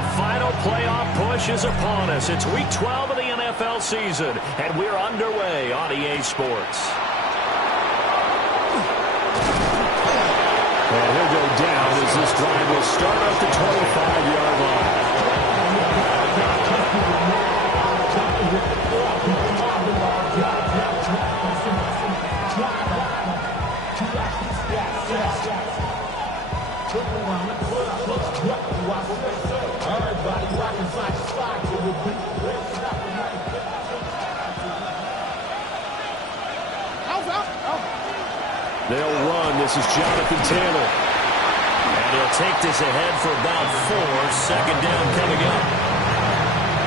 The final playoff push is upon us. It's Week 12 of the NFL season, and we're underway on EA Sports. And he'll go down as this drive will start at the 25-yard line. They'll run. This is Jonathan Taylor. And he'll take this ahead for about 4. Second down coming up.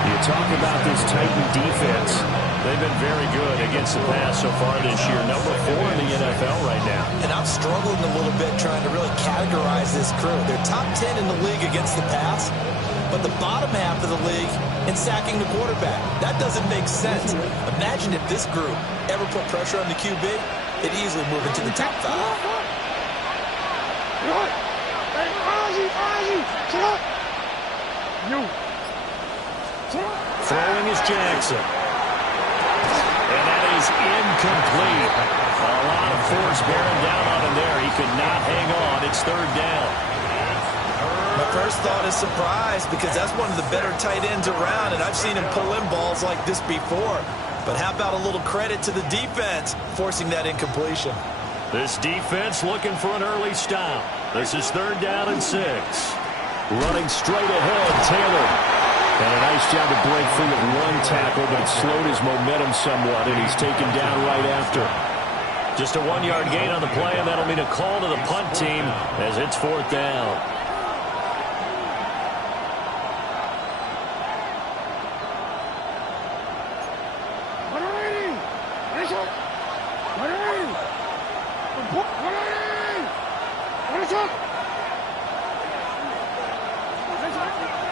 You talk about this Titan defense. They've been very good against the pass so far this year. Number 4 in the NFL right now. And I'm struggling a little bit trying to really categorize this crew. They're top 10 in the league against the pass, but the bottom half of the league in sacking the quarterback. That doesn't make sense. Imagine if this group ever put pressure on the QB, it'd easily move into the top 5. Throwing is Jackson. And that is incomplete. A lot of force bearing down on him there. He could not hang on. It's third down. My first thought is surprise, because that's one of the better tight ends around, and I've seen him pull in balls like this before. But how about a little credit to the defense forcing that incompletion? This defense looking for an early stop. This is third down and 6. Running straight ahead, Taylor. And a nice job to break free of one tackle, but it slowed his momentum somewhat, and he's taken down right after. Just a 1-yard gain on the play, and that'll mean a call to the punt team as it's fourth down.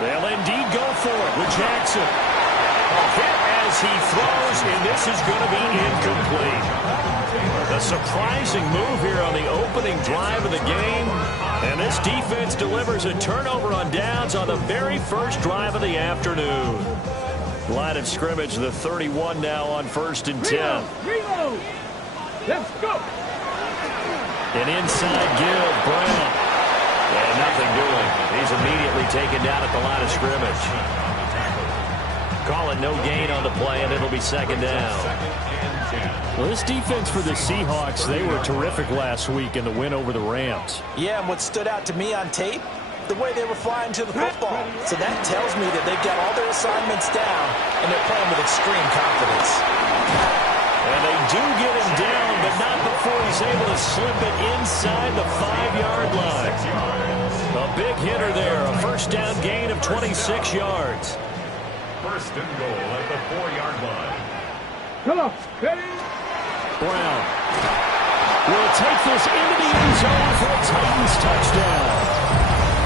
They'll indeed go for it with Jackson. A hit as he throws, and this is going to be incomplete. A surprising move here on the opening drive of the game. And this defense delivers a turnover on downs on the very first drive of the afternoon. Line of scrimmage, the 31 now on 1st and 10. Let's go. An inside give, Brown. And nothing doing. He's immediately taken down at the line of scrimmage. Calling no gain on the play, and it'll be second down. Well, this defense for the Seahawks, they were terrific last week in the win over the Rams. Yeah, and what stood out to me on tape, the way they were flying to the football. So that tells me that they've got all their assignments down, and they're playing with extreme confidence. And they do get him down, but not before he's able to slip it inside the 5-yard line. A big hitter there, a first down gain of 26 yards. First and goal at the 4-yard line. Come on, ready? Brown will take this into the end zone for a Titans touchdown.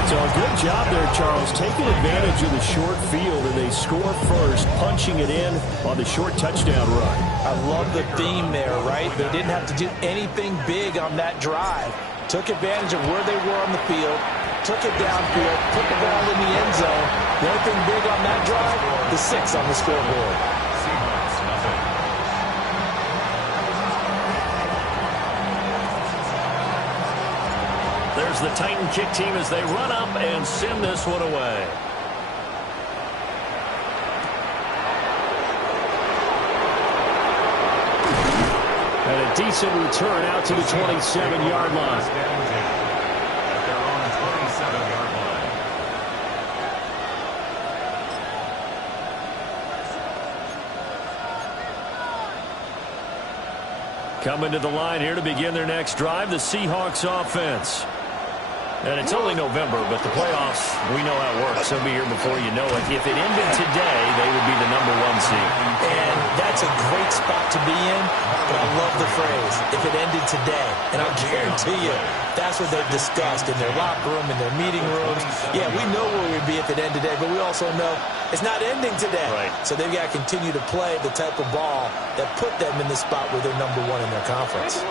So a good job there, Charles, taking advantage of the short field, and they score first, punching it in on the short touchdown run. I love the theme there, right? They didn't have to do anything big on that drive. Took advantage of where they were on the field, took it downfield, put the ball in the end zone. The only thing big on that drive, the 6 on the scoreboard. There's the Titan kick team as they run up and send this one away. And a decent return out to the 27-yard line. At their own 27-yard line. Coming to the line here to begin their next drive, the Seahawks offense. And it's only November, but the playoffs, we know how it works. They'll be here before you know it. If it ended today, they would be the number 1 seed. And that's a great spot to be in, but I love the phrase, if it ended today. And I guarantee you, that's what they've discussed in their locker room, in their meeting rooms. Yeah, we know where we'd be if it ended today, but we also know it's not ending today. Right. So they've got to continue to play the type of ball that put them in the spot where they're number 1 in their conference.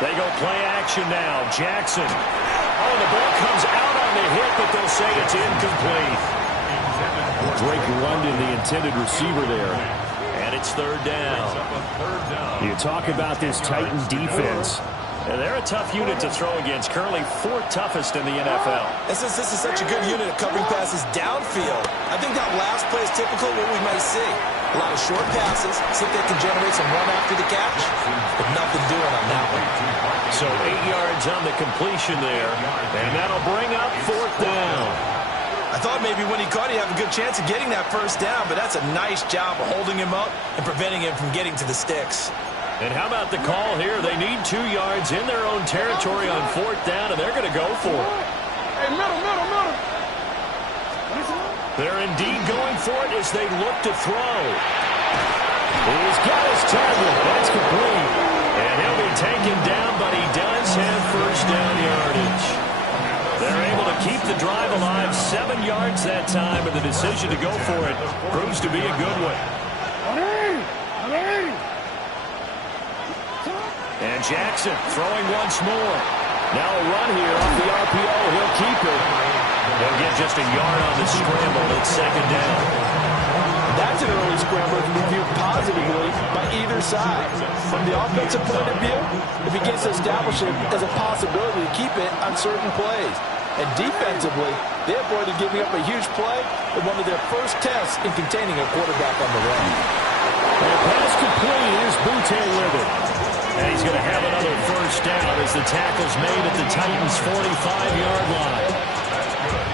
They go play action now. Jackson. Oh, the ball comes out on the hit, but they'll say it's incomplete. Drake London, the intended receiver there. And it's third down. You talk about this Titan defense. They're a tough unit to throw against, currently fourth toughest in the NFL. And since this is such a good unit of covering passes downfield, I think that last play is typical of what we might see. A lot of short passes, see if they can generate some run after the catch, but nothing doing on that one. So 8 yards on the completion there, and that'll bring up fourth down. I thought maybe when he caught it, he'd have a good chance of getting that first down, but that's a nice job of holding him up and preventing him from getting to the sticks. And how about the call here? They need 2 yards in their own territory on fourth down, and they're going to go for it. Hey, middle. They're indeed going for it as they look to throw. He's got his target. That's complete. And he'll be taken down, but he does have first down yardage. They're able to keep the drive alive, 7 yards that time, and the decision to go for it proves to be a good one. And Jackson throwing once more. Now a run here off the RPO. He'll keep it. They'll get just a yard on the scramble. It's second down. That's an early scramble that can be viewed positively by either side. From the offensive point of view, it begins to establish it as a possibility to keep it on certain plays. And defensively, they avoided giving up a huge play in one of their first tests in containing a quarterback on the run. And pass complete. Here's Butte with it. And he's going to have another first down as the tackle's made at the Titans' 45-yard line.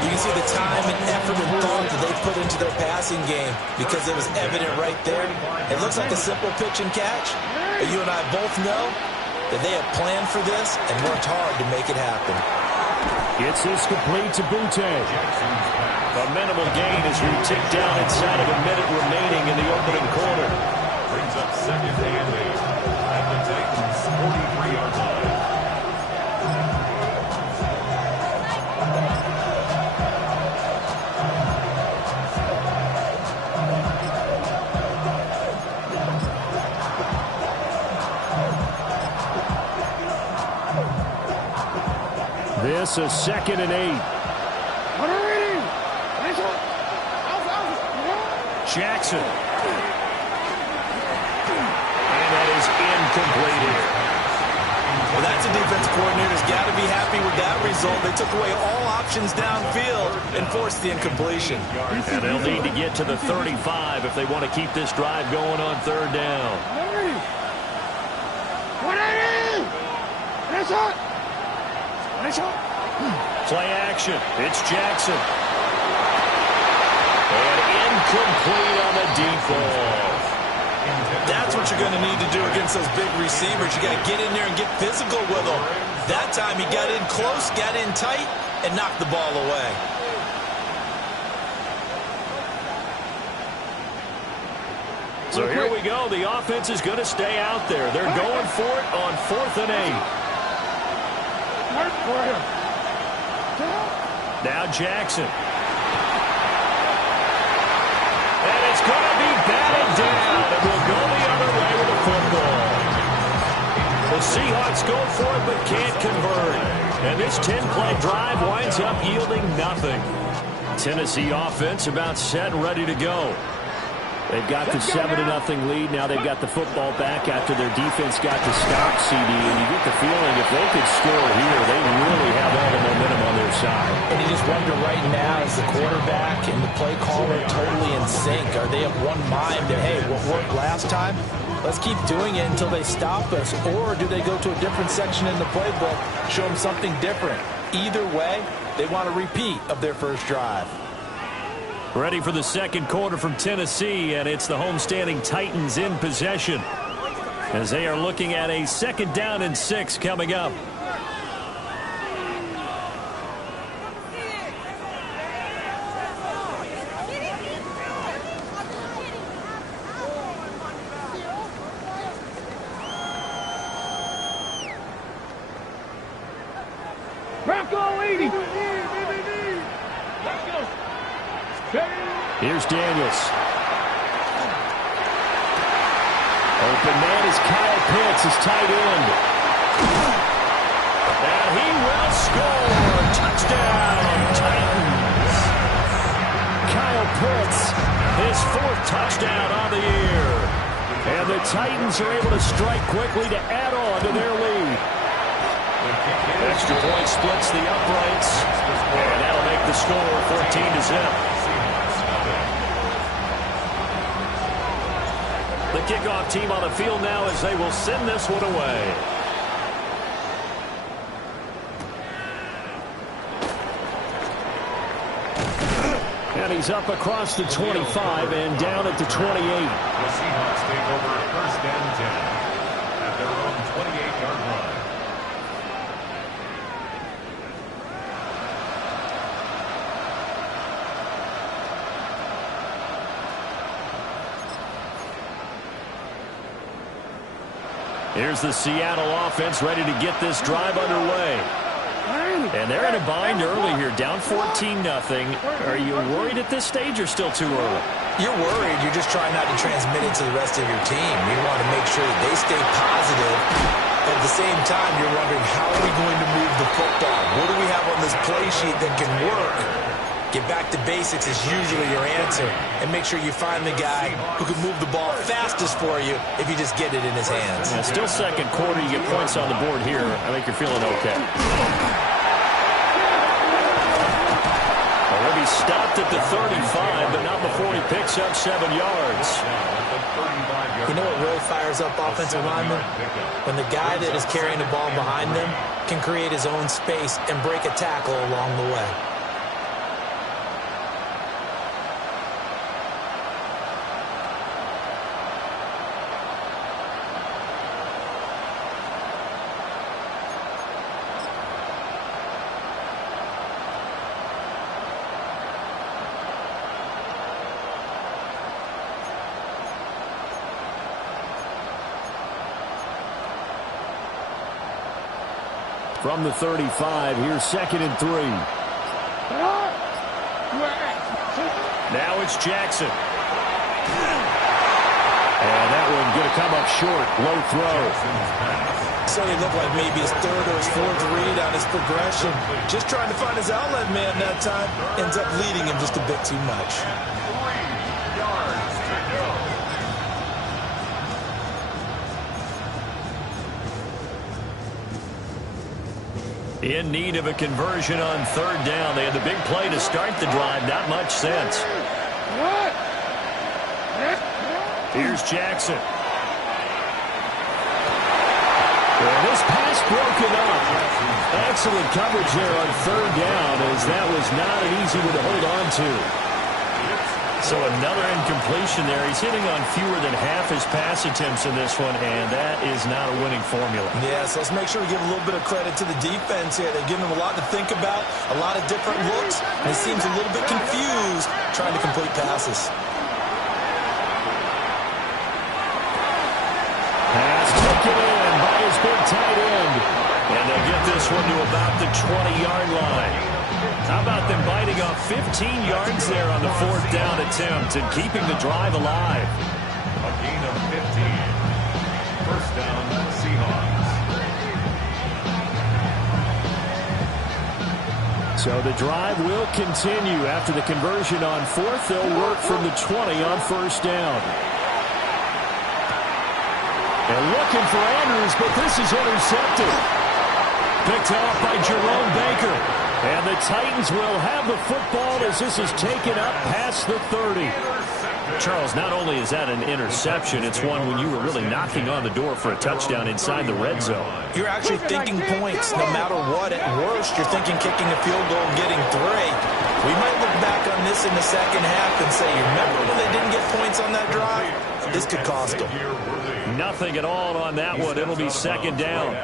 You can see the time and effort and thought that they put into their passing game because it was evident right there. It looks like a simple pitch and catch, but you and I both know that they have planned for this and worked hard to make it happen. It's this complete to Butte. A minimal gain as we tick down inside of a minute remaining in the opening quarter. Brings up second and 8 at the Titans' 43-yard line. This is second and 8. Jackson. And that is incomplete here. Well, that's a defense coordinator's got to be happy with that result. They took away all options downfield and forced the incompletion. And they'll need to get to the 35 if they want to keep this drive going on third down. Play action. It's Jackson. And incomplete on the deep ball. That's what you're going to need to do against those big receivers. You got to get in there and get physical with them. That time he got in close, got in tight, and knocked the ball away. So here we go. The offense is going to stay out there. They're going for it on 4th and 8. Now Jackson. And it's going to be batted down. And we'll go the other way with the football. The Seahawks go for it but can't convert. And this 10-play drive winds up yielding nothing. Tennessee offense about set and ready to go. They've got the 7-0 lead. Now they've got the football back after their defense got to stop CD. And you get the feeling if they could score here, they really have all the momentum on their side. And you just wonder right now, is the quarterback and the play caller totally in sync? Are they of one mind that, hey, what worked last time? Let's keep doing it until they stop us. Or do they go to a different section in the playbook, show them something different? Either way, they want a repeat of their first drive. Ready for the second quarter from Tennessee, and it's the homestanding Titans in possession as they are looking at a 2nd down and 6 coming up. Bronco 80. Here's Daniels. Open man is Kyle Pitts, his tight end. And he will score. Touchdown, Titans. Kyle Pitts, his 4th touchdown on the year. And the Titans are able to strike quickly to add on to their lead. Extra point splits the uprights. And that'll make the score 14-0. The kickoff team on the field now as they will send this one away. And he's up across the 25 and down at the 28. The Seahawks take over 1st and 10 at their own 28-yard line. Here's the Seattle offense ready to get this drive underway. And they're in a bind early here, down 14-0. Are you worried at this stage or still too early? You're worried. You're just trying not to transmit it to the rest of your team. You want to make sure that they stay positive. At the same time, you're wondering, how are we going to move the football? What do we have on this play sheet that can work? Get back to basics is usually your answer. And make sure you find the guy who can move the ball fastest for you if you just get it in his hands. Yeah, still second quarter. You get points on the board here. I think you're feeling okay. Well, he'll be stopped at the 35, but not before he picks up 7 yards. You know what really fires up offensive linemen? When the guy that is carrying the ball behind them can create his own space and break a tackle along the way. From the 35, here's 2nd and 3. Now it's Jackson. And that one going to come up short. Low throw. So he looked like maybe his 3rd or his 4th read on his progression. Just trying to find his outlet man that time. Ends up leading him just a bit too much. 3 yards to go. In need of a conversion on 3rd down. They had the big play to start the drive. Not much sense. Here's Jackson. And this pass broken up. Excellent coverage there on 3rd down, as that was not an easy one to hold on to. So another incompletion there. He's hitting on fewer than half his pass attempts in this one, and that is not a winning formula. Yeah, so let's make sure we give a little bit of credit to the defense here. They're giving him a lot to think about, a lot of different looks, and he seems a little bit confused trying to complete passes. Pass taken in by his big tight end. And they'll get this one to about the 20-yard line. How about them biting off 15 yards there on the 4th down attempt and keeping the drive alive? A gain of 15. 1st down, Seahawks. So the drive will continue. After the conversion on 4th, they'll work from the 20 on 1st down. And looking for Andrews, but this is intercepted. Picked off by Jerome Baker. And the Titans will have the football as this is taken up past the 30. Charles, not only is that an interception, it's one when you were really knocking on the door for a touchdown inside the red zone. You're actually thinking points no matter what. At worst, you're thinking kicking a field goal and getting 3. We might look back on this in the second half and say, you remember when they didn't get points on that drive? This could cost them. Nothing at all on that one. It'll be 2nd down.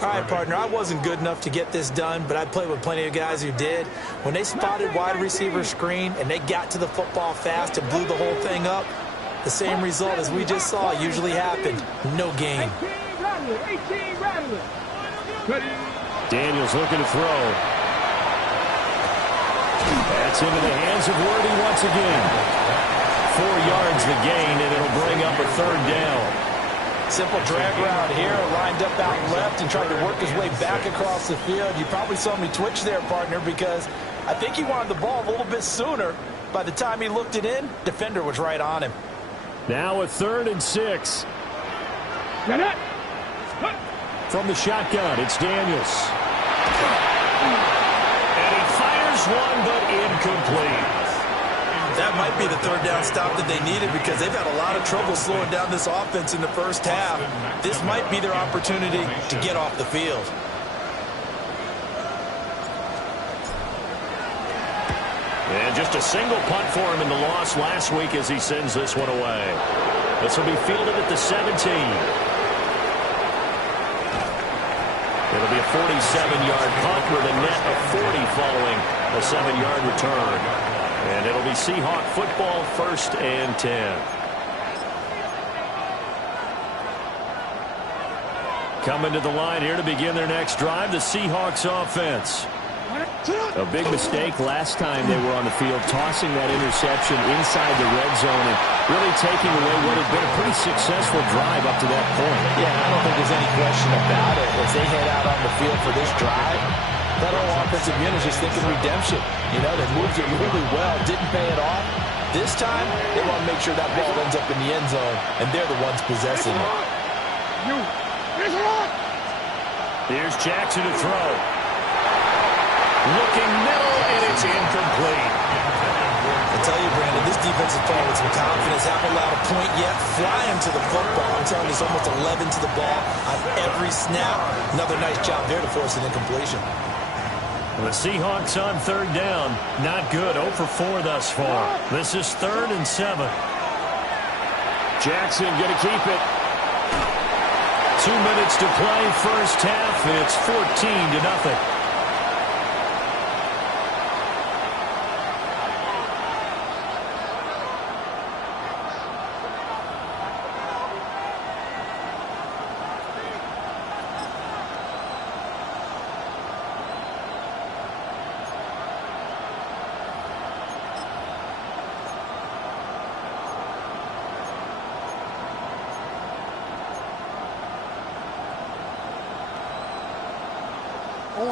All right, partner, I wasn't good enough to get this done, but I played with plenty of guys who did. When they spotted wide receiver screen and they got to the football fast and blew the whole thing up, the same result as we just saw usually happened. No gain. Daniels looking to throw. That's into the hands of Worthy once again. 4 yards the gain, and it'll bring up a 3rd down. Simple drag route here, lined up out left and tried to work his way back across the field. You probably saw me twitch there, partner, because I think he wanted the ball a little bit sooner. By the time he looked it in, defender was right on him. Now a 3rd and 6. From the shotgun, it's Daniels. And he fires one, but incomplete. That might be the 3rd down stop that they needed because they've had a lot of trouble slowing down this offense in the first half. This might be their opportunity to get off the field. And just a single punt for him in the loss last week as he sends this one away. This will be fielded at the 17. It'll be a 47-yard punt with a net of 40 following a 7-yard return. And it'll be Seahawk football, 1st and 10. Coming to the line here to begin their next drive, the Seahawks offense. A big mistake last time they were on the field, tossing that interception inside the red zone and really taking away what had been a pretty successful drive up to that point. Yeah, I don't think there's any question about it. As they head out on the field for this drive, that whole offensive unit is just thinking redemption. You know, they moved it really well, didn't pay it off. This time, they want to make sure that ball ends up in the end zone, and they're the ones possessing it. Here's Jackson to throw. Looking middle, and it's incomplete. I tell you, Brandon, this defense is playing with some confidence. Haven't allowed a point yet. Flying to the football. I'm telling you, it's almost 11 to the ball on every snap. Another nice job there to force an incompletion. The Seahawks on 3rd down. Not good. 0 for 4 thus far. This is 3rd and 7. Jackson going to keep it. 2 minutes to play. First half. It's 14-0.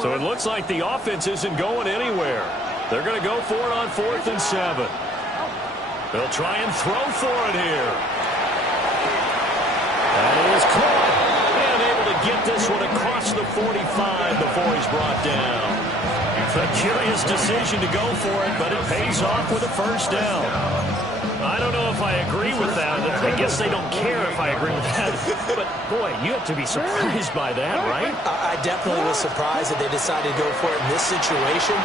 So it looks like the offense isn't going anywhere. They're going to go for it on 4th and 7. They'll try and throw for it here. That is caught. And able to get this one across the 45 before he's brought down. A curious decision to go for it, but it pays off with a 1st down. I don't know if I agree with that. I guess they don't care if I agree with that. But, boy, you have to be surprised by that, right? I definitely was surprised that they decided to go for it in this situation.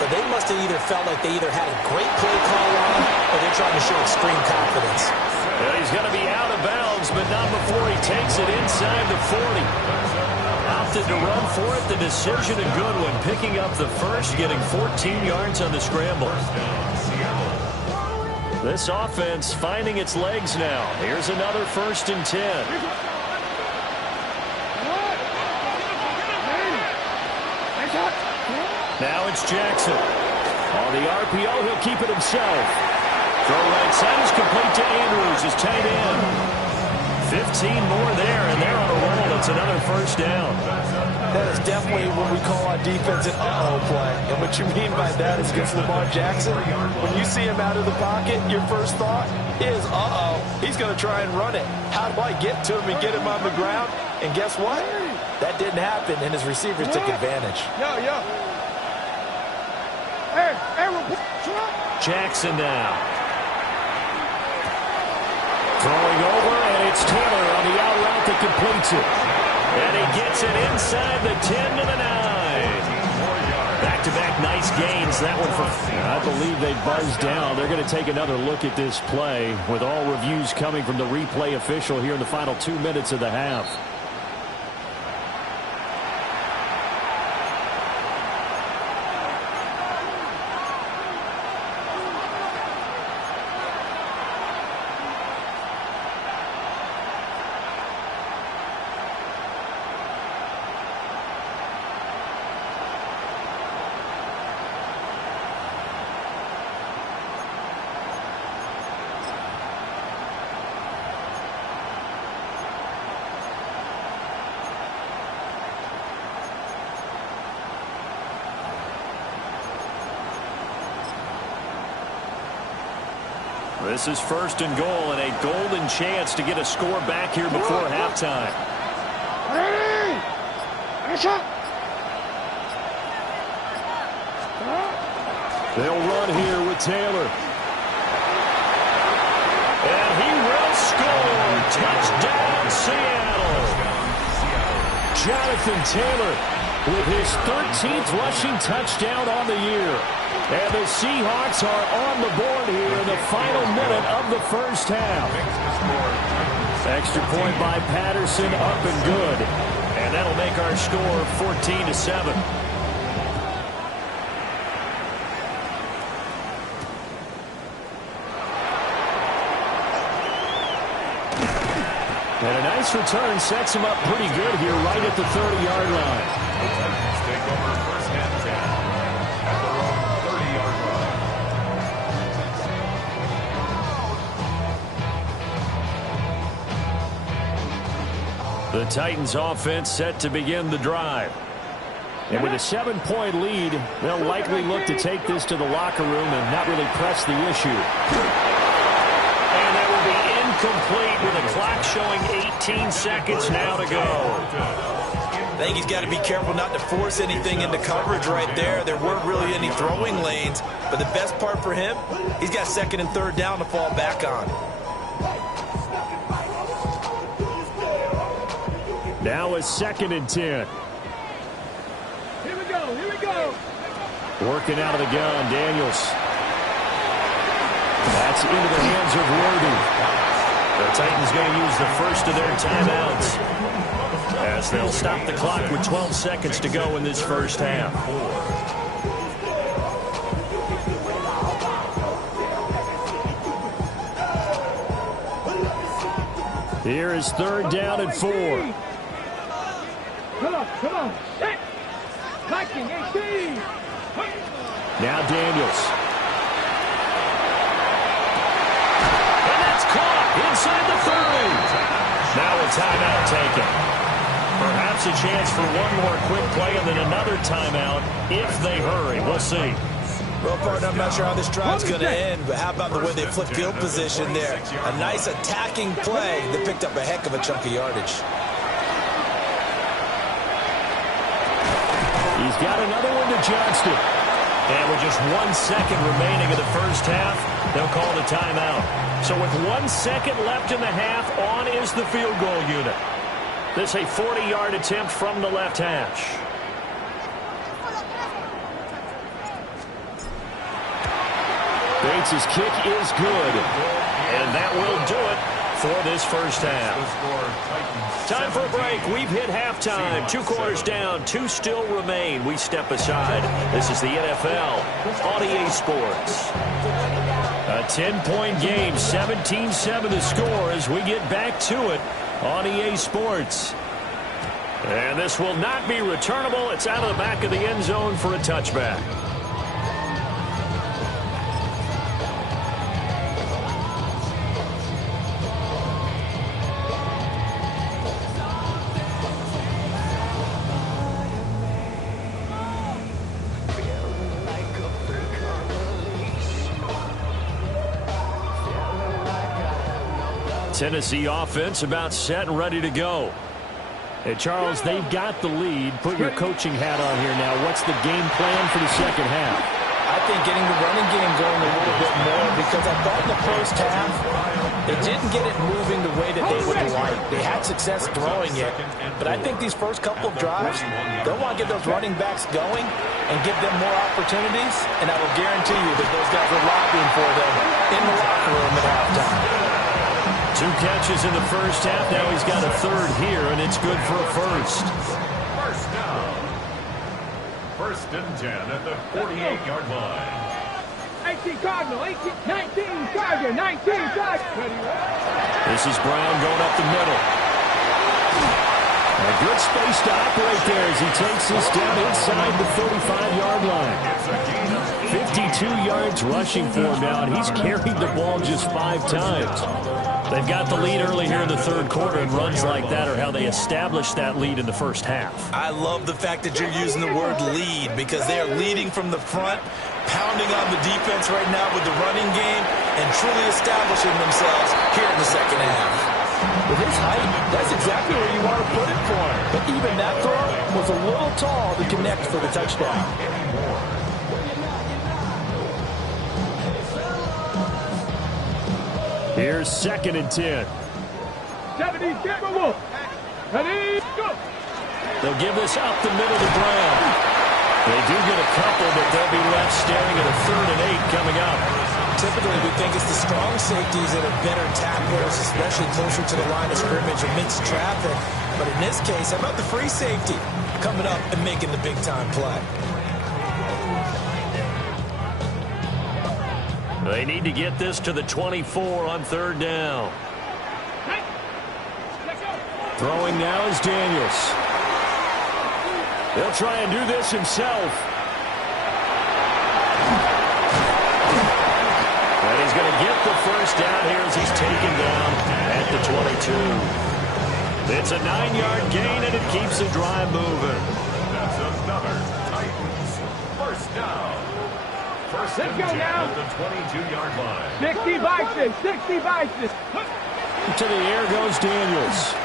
But they must have either felt like they either had a great play call on or they're trying to show extreme confidence. Well, he's going to be out of bounds, but not before he takes it inside the 40. Opted to run for it. The decision a good one. Picking up the first, getting 14 yards on the scramble. This offense finding its legs now. Here's another 1st and 10. Now it's Jackson. On the RPO, he'll keep it himself. Throw right side is complete to Andrews, his tight end. 15 more there, and they're on a roll. It's another 1st down. That is definitely what we call our defense an uh-oh play. And what you mean by that is against Lamar Jackson, when you see him out of the pocket, your first thought is, uh-oh, he's going to try and run it. How do I get to him and get him on the ground? And guess what? That didn't happen, and his receivers took advantage. Jackson now. Throwing over, and it's Taylor on the out route that completes it. And he gets it inside the 10 to the 9. Back-to-back nice gains. That one for, I believe they buzzed down. They're going to take another look at this play with all reviews coming from the replay official here in the final 2 minutes of the half. This is first and goal and a golden chance to get a score back here before halftime. They'll run here with Taylor. And he will score. Touchdown, Seattle. Jonathan Taylor with his 13th rushing touchdown on the year. And the Seahawks are on the board here in the final minute of the first half. Extra point by Patterson, up and good. And that'll make our score 14-7. And a nice return sets him up pretty good here right at the 30-yard line. The Titans take over first and 10 at their own 30-yard line. The Titans offense set to begin the drive. And with a 7-point lead, they'll likely look to take this to the locker room and not really press the issue. And that will be incomplete with a clock showing 18 seconds now to go. I think he's got to be careful not to force anything into coverage right there. There weren't really any throwing lanes, but the best part for him, he's got second and third down to fall back on. Now a second and 10. Here we go, here we go. Working out of the gun, Daniels. That's into the hands of Worthy. The Titans going to use the first of their timeouts as they'll stop the clock with 12 seconds to go in this first half. Here is third down and 4. Come on, come on. Set. Liking 18. Now Daniels. And that's caught inside the 30. Now a timeout taken. Perhaps a chance for one more quick play and then another timeout if they hurry. We'll see. Well, partner, I'm not sure how this drive's going to end, but how about the way they flip field position there? A nice attacking play that picked up a heck of a chunk of yardage. He's got another one to Johnston. And with just 1 second remaining in the first half, they'll call the timeout. So with 1 second left in the half, on is the field goal unit. This a 40-yard attempt from the left hash. Bates' kick is good. And that will do it for this first half. Time for a break. We've hit halftime. 2 quarters down. 2 still remain. We step aside. This is the NFL on EA Sports. A 10-point game. 17-7 the score as we get back to it on EA Sports. And this will not be returnable. It's out of the back of the end zone for a touchback. Tennessee offense about set and ready to go. Hey, Charles, they've got the lead. Put your coaching hat on here now. What's the game plan for the second half? I think getting the running game going a little bit more because I thought in the first half they didn't get it moving the way that they would like. They had success throwing it, but I think these first couple of drives, they'll want to get those running backs going and give them more opportunities, and I will guarantee you that those guys are lobbying for them in the locker room at halftime. 2 catches in the first half. Now he's got a third here, and it's good for a first. First down. First and 10 at the 48-yard line. 18 Cardinal, 19 Charger, 19 Charger. This is Brown going up the middle. A good space to operate there as he takes this down inside the 35-yard line. 52 yards rushing for him now, and he's carried the ball just 5 times. They've got the lead early here in the third quarter, and runs like that are how they established that lead in the first half. I love the fact that you're using the word lead because they are leading from the front, pounding on the defense right now with the running game. and truly establishing themselves here in the second half. With his height, that's exactly where you want to put it for him. But even that throw was a little tall to connect for the touchdown. Here's 2nd and 10. 70, get one. Ready, go. They'll give this up the middle of the ground. They do get a couple, but they'll be left staring at a 3rd and 8 coming up. Typically, we think it's the strong safeties that are better tacklers, especially closer to the line of scrimmage amidst traffic. But in this case, how about the free safety coming up and making the big-time play? They need to get this to the 24 on 3rd down. Throwing now is Daniels. He'll try and do this himself. And he's going to get the 1st down here as he's taken down at the 22. It's a 9-yard gain, and it keeps the drive moving. That's another Titans 1st down. First Let's go now. At the 22-yard line. 60 Vikings, 60 Vikings. To the air goes Daniels.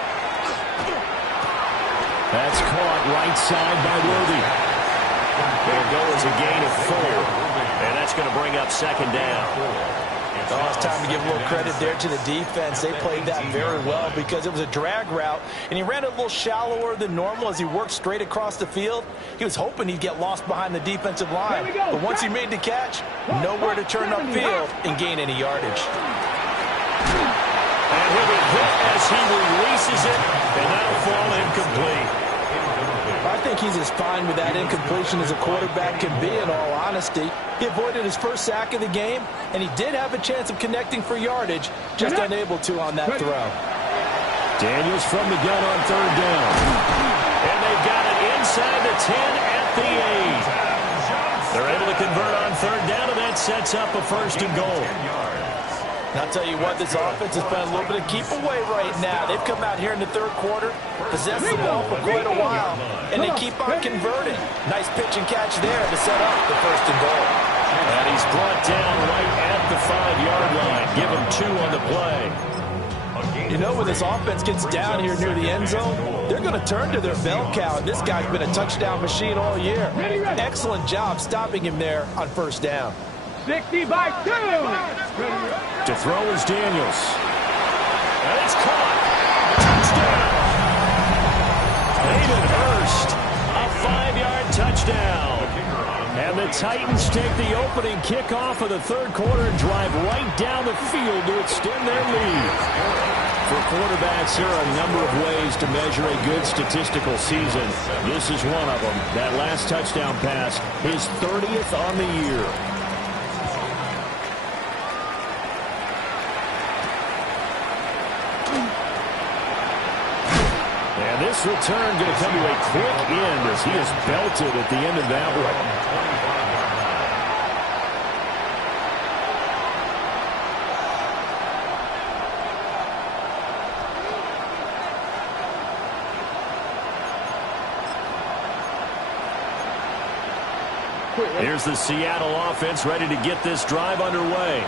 That's caught right side by Worthy. There goes a gain of 4. And that's going to bring up 2nd down. Oh, it's time to give a little credit there to the defense. They played that very well because it was a drag route, and he ran it a little shallower than normal as he worked straight across the field. He was hoping he'd get lost behind the defensive line, but once he made the catch, nowhere to turn upfield and gain any yardage. And he'll be hit as he releases it, and that'll fall incomplete. I think he's as fine with that incompletion as a quarterback can be, in all honesty. He avoided his 1st sack of the game, and he did have a chance of connecting for yardage, just unable to on that throw. Daniels from the gun on 3rd down. And they've got it inside the 10 at the 8. They're able to convert on 3rd down, and that sets up a 1st and goal. And I'll tell you what, this offense has been a little bit of keep away right now. They've come out here in the 3rd quarter, possessed the ball for quite a while, and they keep on converting. Nice pitch and catch there to set up the 1st and goal. And he's brought down right at the 5-yard line. Give him 2 on the play. You know, when this offense gets down here near the end zone, they're going to turn to their bell cow. This guy's been a touchdown machine all year. Excellent job stopping him there on 1st down. 60 by 2. To throw is Daniels. And it's caught. Touchdown. Hayden Hurst. A 5-yard touchdown. And the Titans take the opening kickoff of the 3rd quarter and drive right down the field to extend their lead. For quarterbacks, there are a number of ways to measure a good statistical season. This is one of them. That last touchdown pass, his 30th on the year. And this return going to come to a quick end as he is belted at the end of that one. Here's the Seattle offense ready to get this drive underway.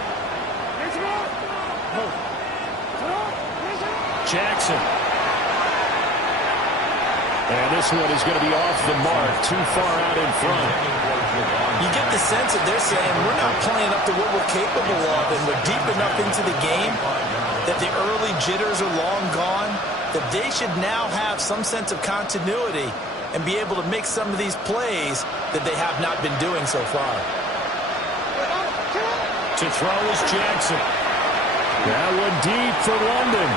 Jackson. And this one is going to be off the mark, too far out in front. You get the sense that they're saying we're not playing up to what we're capable of, and we're deep enough into the game that the early jitters are long gone, that they should now have some sense of continuity and be able to make some of these plays that they have not been doing so far. To throw is Jackson. That one deep for London.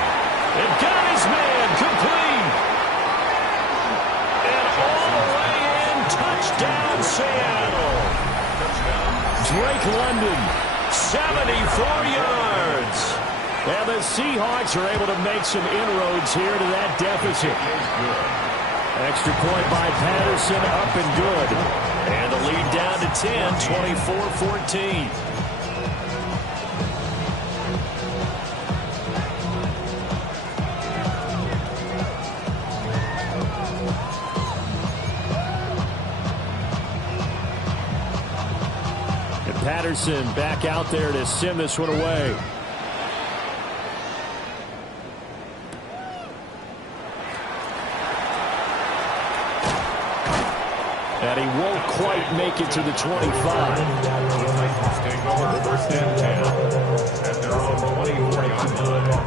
And got his man complete. And all the way in, touchdown Seattle. Drake London, 74 yards. And the Seahawks are able to make some inroads here to that deficit. Extra point by Patterson, up and good. And the lead down to 10, 24-14. Patterson back out there to send this one away. And he won't quite make it to the 25. Take over first and 10 at their own 24-yard line.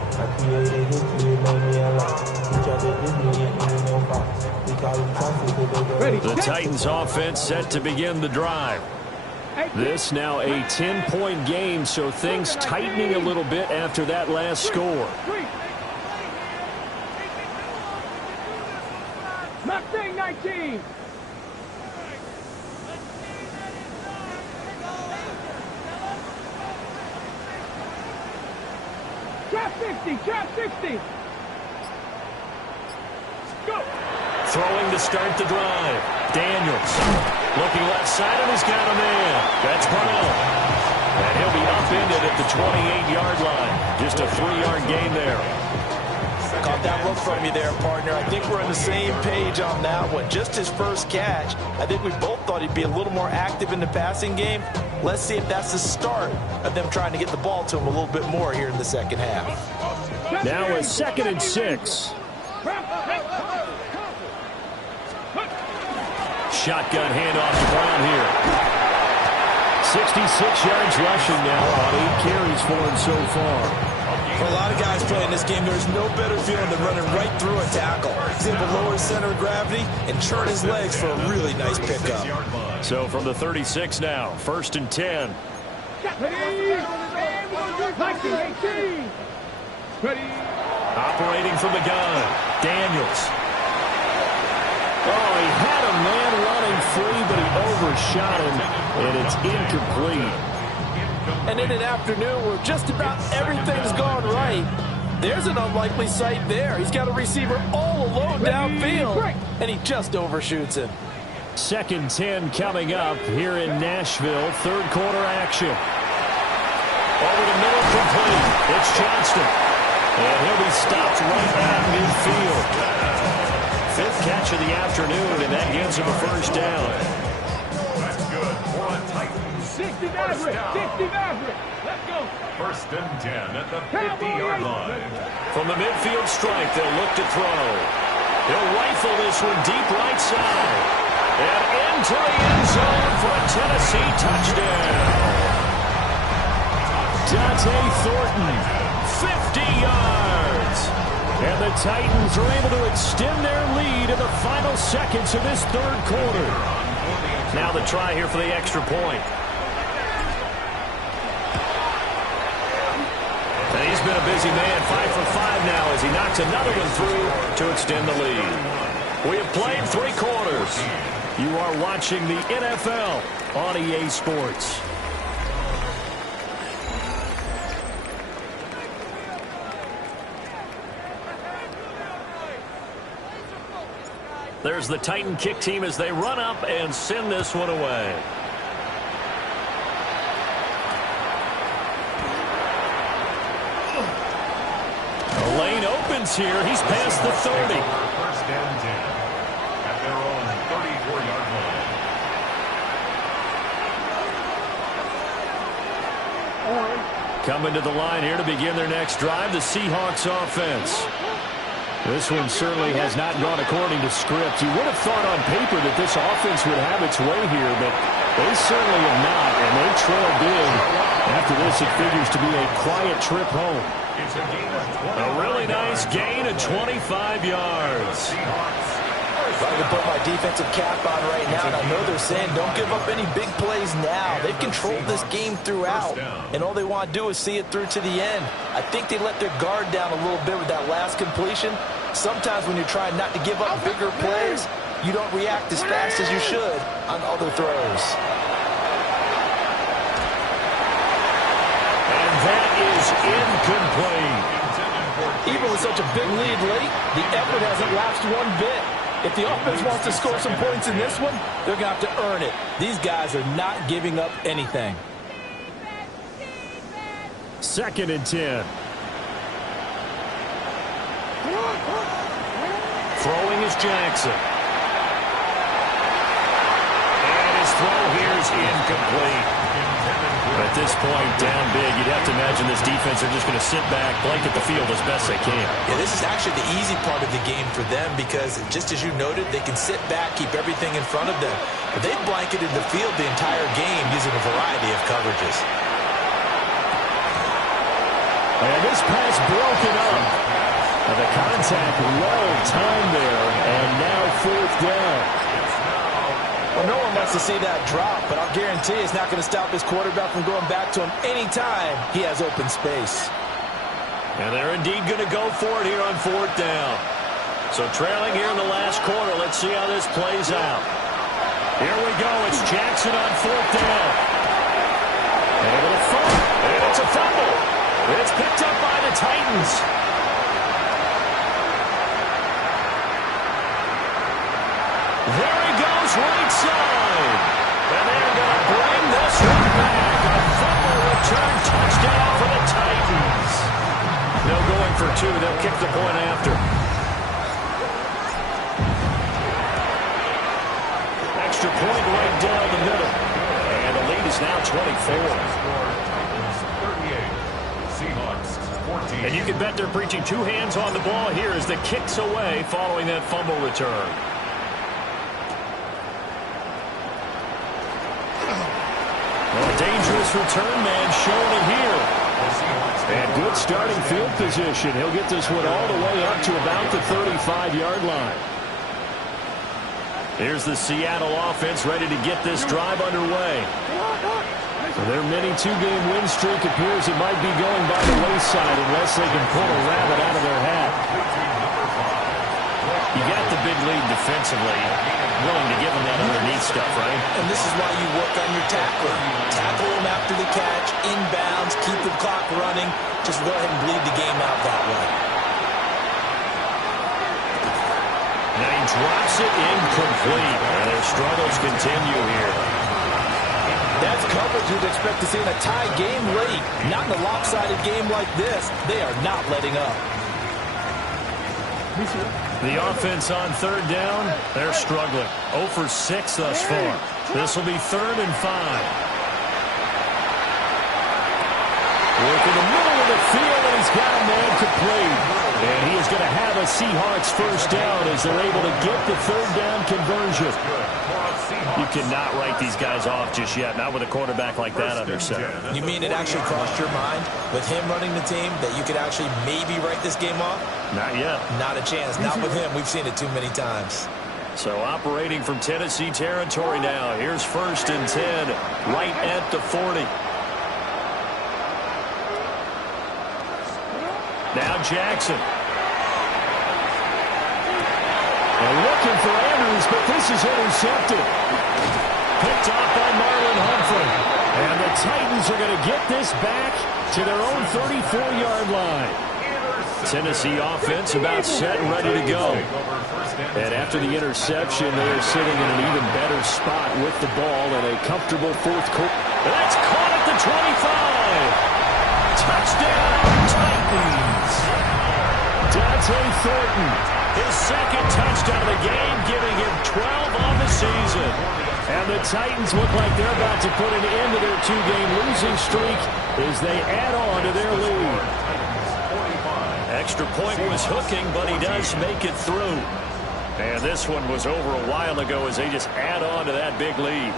The Titans offense set to begin the drive. This now a 10-point game, so things tightening a little bit after that last score. Mustang 19. Drop 60, drop 60. Go. Throwing to start the drive. Daniels looking left side, and he's got a man. That's Parnell. And he'll be upended at the 28-yard line. Just a 3-yard gain there. Caught that look from you there, partner. I think we're on the same page on that one. Just his first catch. I think we both thought he'd be a little more active in the passing game. Let's see if that's the start of them trying to get the ball to him a little bit more here in the second half. Now a 2nd and 6. Shotgun handoff to Brown here. 66 yards rushing now on 8 carries for him so far. For a lot of guys playing this game, there's no better feeling than running right through a tackle. He's able to lower his center of gravity and turn his legs for a really nice pickup. So from the 36 now, 1st and 10. Operating from the gun, Daniels. Oh, he had a man running free, but he overshot him, and it's incomplete. And in an afternoon where just about everything's gone right, there's an unlikely sight there. He's got a receiver all alone downfield, and he just overshoots him. 2nd 10 coming up here in Nashville. 3rd quarter action. Over the middle, complete. It's Johnston. And he'll be stopped right at midfield. 5th catch of the afternoon, and that gives him a first down. That's good for a Titans 60 Maverick, 60 Maverick. Let's go. 1st and 10 at the 50-yard line. From the midfield stripe, they'll look to throw. He'll rifle this one deep right side. And into the end zone for a Tennessee touchdown. Dante Thornton, 50 yards. And the Titans are able to extend their lead in the final seconds of this 3rd quarter. Now the try here for the extra point. And he's been a busy man, 5 for 5 now as he knocks another one through to extend the lead. We have played 3 quarters. You are watching the NFL on EA Sports. There's the Titan kick team as they run up and send this one away. The lane opens here. He's past the 30. 1st and 10 at their own 34-yard line. Coming to the line here to begin their next drive, the Seahawks offense. This one certainly has not gone according to script. You would have thought on paper that this offense would have its way here, but they certainly have not, and they trail big. After this, it figures to be a quiet trip home. It's a gain of 20. A really nice gain of 25 yards. If I could put my defensive cap on right now, and I know they're saying don't give up any big plays now. They've controlled this game throughout, and all they want to do is see it through to the end. I think they let their guard down a little bit with that last completion. Sometimes when you're trying not to give up bigger plays, you don't react as fast as you should on other throws. And that is incomplete. Even with such a big lead late, the effort hasn't lapsed one bit. If the offense wants to score some points in this one, they're going to have to earn it. These guys are not giving up anything. 2nd and 10. Throwing is Jackson. And his throw here is incomplete. At this point, down big, you'd have to imagine this defense are just going to sit back, blanket the field as best they can. Yeah, this is actually the easy part of the game for them because, just as you noted, they can sit back, keep everything in front of them. But they've blanketed the field the entire game using a variety of coverages. And this pass broken up. And the contact well timed there, and now 4th down. Well, no one wants to see that drop, but I'll guarantee it's not going to stop his quarterback from going back to him anytime he has open space. And they're indeed going to go for it here on 4th down. So trailing here in the last quarter, let's see how this plays out. Here we go. It's Jackson on 4th down. Able to fumble. And it's a fumble. It's picked up by the Titans. There he goes, right side. And they're going to bring this one back. A fumble return touchdown for the Titans. No going for 2. They'll kick the point after. Extra point right down the middle. And the lead is now 24. And you can bet they're preaching 2 hands on the ball here as the kick's away following that fumble return. Well, a dangerous return man showing it here. And good starting field position. He'll get this one all the way up to about the 35-yard line. Here's the Seattle offense ready to get this drive underway. Their mini 2-game win streak appears it might be going by the wayside unless they can pull a rabbit out of their hat. You got the big lead defensively, willing to give them that underneath stuff, right? And this is why you work on your tackling. Tackle them after the catch, inbounds, keep the clock running. Just go ahead and bleed the game out that way. Now he drops it incomplete. And their struggles continue here. That's coverage you'd expect to see in a tie game late. Not in a lopsided game like this. They are not letting up. The offense on 3rd down, they're struggling. 0 for 6 thus far. This will be 3rd and 5. Work in the middle of the field, and he's got a man complete. And he is going to have a Seahawks first down as they're able to get the 3rd down conversion. You cannot write these guys off just yet, not with a quarterback like that under center. You mean it actually crossed your mind with him running the team that you could actually maybe write this game off? Not yet. Not a chance. Not with him. We've seen it too many times. So operating from Tennessee territory now. Here's 1st and 10, right at the 40. Now Jackson. And looking for Andrews, but this is intercepted. Picked off by Marlon Humphrey. And the Titans are going to get this back to their own 34-yard line. Tennessee offense about set and ready to go. And after the interception, they are sitting in an even better spot with the ball in a comfortable 4th quarter. That's caught at the 25. Touchdown, Titans. Dante Thornton, his 2nd touchdown of the game, giving him 12 on the season. And the Titans look like they're about to put an end to their 2-game losing streak as they add on to their lead. Extra point was hooking, but he does make it through. And this one was over a while ago as they just add on to that big lead.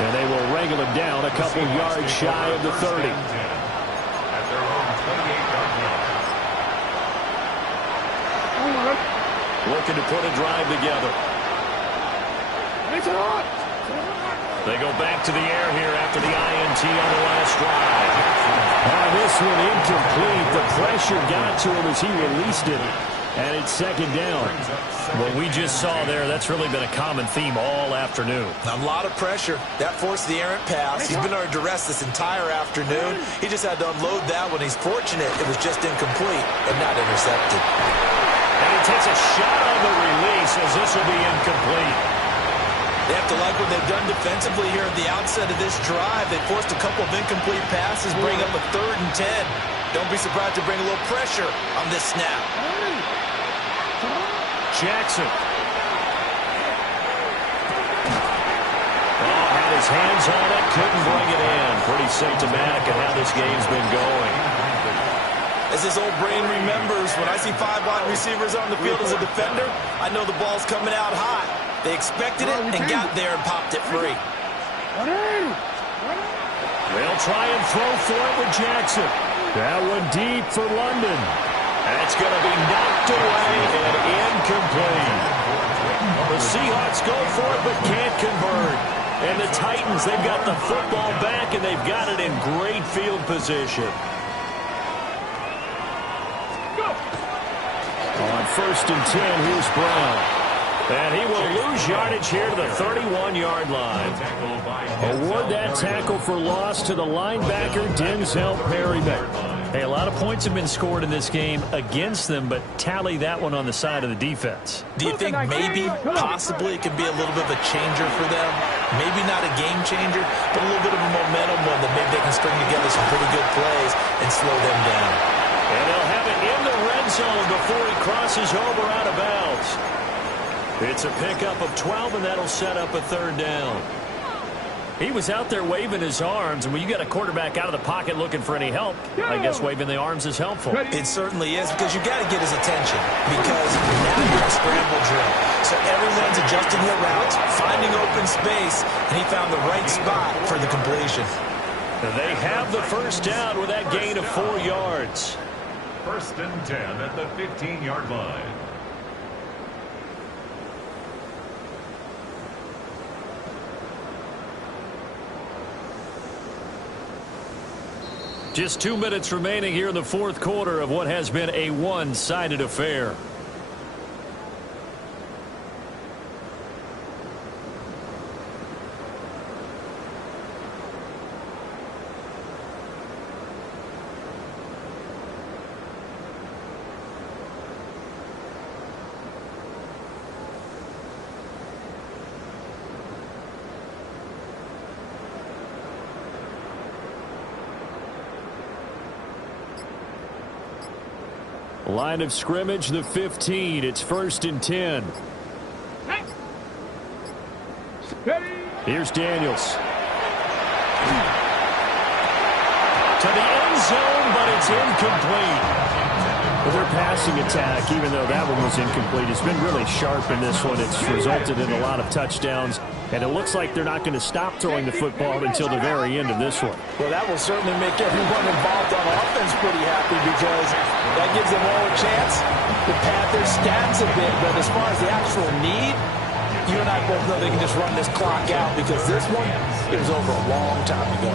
And they will wrangle him down a couple yards shy of the 30. At their own 28-yard line. Looking to put a drive together. They go back to the air here after the INT on the last drive. This one incomplete. The pressure got to him as he released it. And it's 2nd down. What we just saw there, that's really been a common theme all afternoon. A lot of pressure. That forced the errant pass. He's been under duress this entire afternoon. He just had to unload that one. He's fortunate it was just incomplete and not intercepted. And he takes a shot on the release as this will be incomplete. They have to like what they've done defensively here at the outset of this drive. They forced a couple of incomplete passes, bring up a 3rd and 10. Don't be surprised to bring a little pressure on this snap. Jackson. his hands on it, couldn't bring it in. Pretty symptomatic of how this game's been going. As his old brain remembers, when I see 5 wide receivers on the field as a defender, I know the ball's coming out hot. They expected it and got there and popped it free. They'll try and throw for it with Jackson. That one deep for London. That's going to be knocked away and incomplete. The Seahawks go for it but can't convert. And the Titans, they've got the football back and they've got it in great field position. On 1st and 10, here's Brown. And he will lose yardage here to the 31-yard line. Award that tackle for loss to the linebacker, Denzel Perryman. Hey, a lot of points have been scored in this game against them, but tally that one on the side of the defense. Do you think maybe, possibly, it could be a little bit of a changer for them? Maybe not a game changer, but a little bit of a momentum one that maybe they can string together some pretty good plays and slow them down. And they'll have it in the red zone before he crosses over out of bounds. It's a pickup of 12, and that'll set up a 3rd down. He was out there waving his arms, and when you got a quarterback out of the pocket looking for any help, I guess waving the arms is helpful. It certainly is, because you got to get his attention, because now you're in scramble drill. So everyone's adjusting their routes, finding open space, and he found the right spot for the completion. They have the 1st down with that gain of 4 yards. 1st and 10 at the 15-yard line. Just 2 minutes remaining here in the 4th quarter of what has been a one-sided affair. Line of scrimmage, the 15. It's 1st and 10. Here's Daniels. To the end zone, but it's incomplete. Their passing attack, even though that one was incomplete, has been really sharp in this one. It's resulted in a lot of touchdowns, and it looks like they're not going to stop throwing the football until the very end of this one. Well, that will certainly make everyone involved on offense pretty happy, because that gives them all a chance to pad their stats a bit. But as far as the actual need, you and I both know they can just run this clock out, because this one, it was over a long time ago.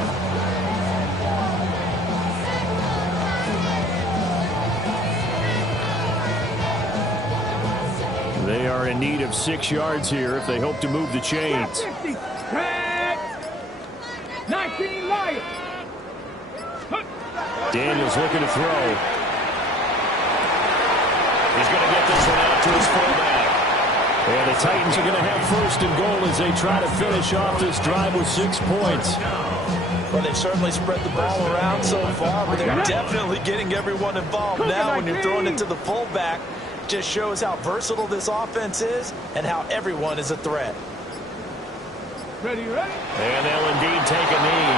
They are in need of 6 yards here if they hope to move the chains. 19 Lions. Daniels looking to throw. He's going to get this one out to his fullback. And the Titans are going to have 1st and goal as they try to finish off this drive with 6 points. Well, they've certainly spread the ball around so far, but they're definitely getting everyone involved now when you're throwing it to the fullback. Just shows how versatile this offense is and how everyone is a threat. Ready? And they'll indeed take a knee.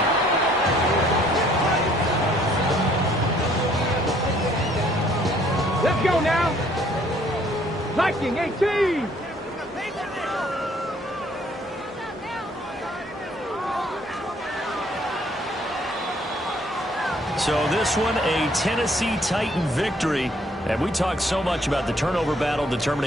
Let's go now. Viking 18. So this one, a Tennessee Titan victory. And we talked so much about the turnover battle determining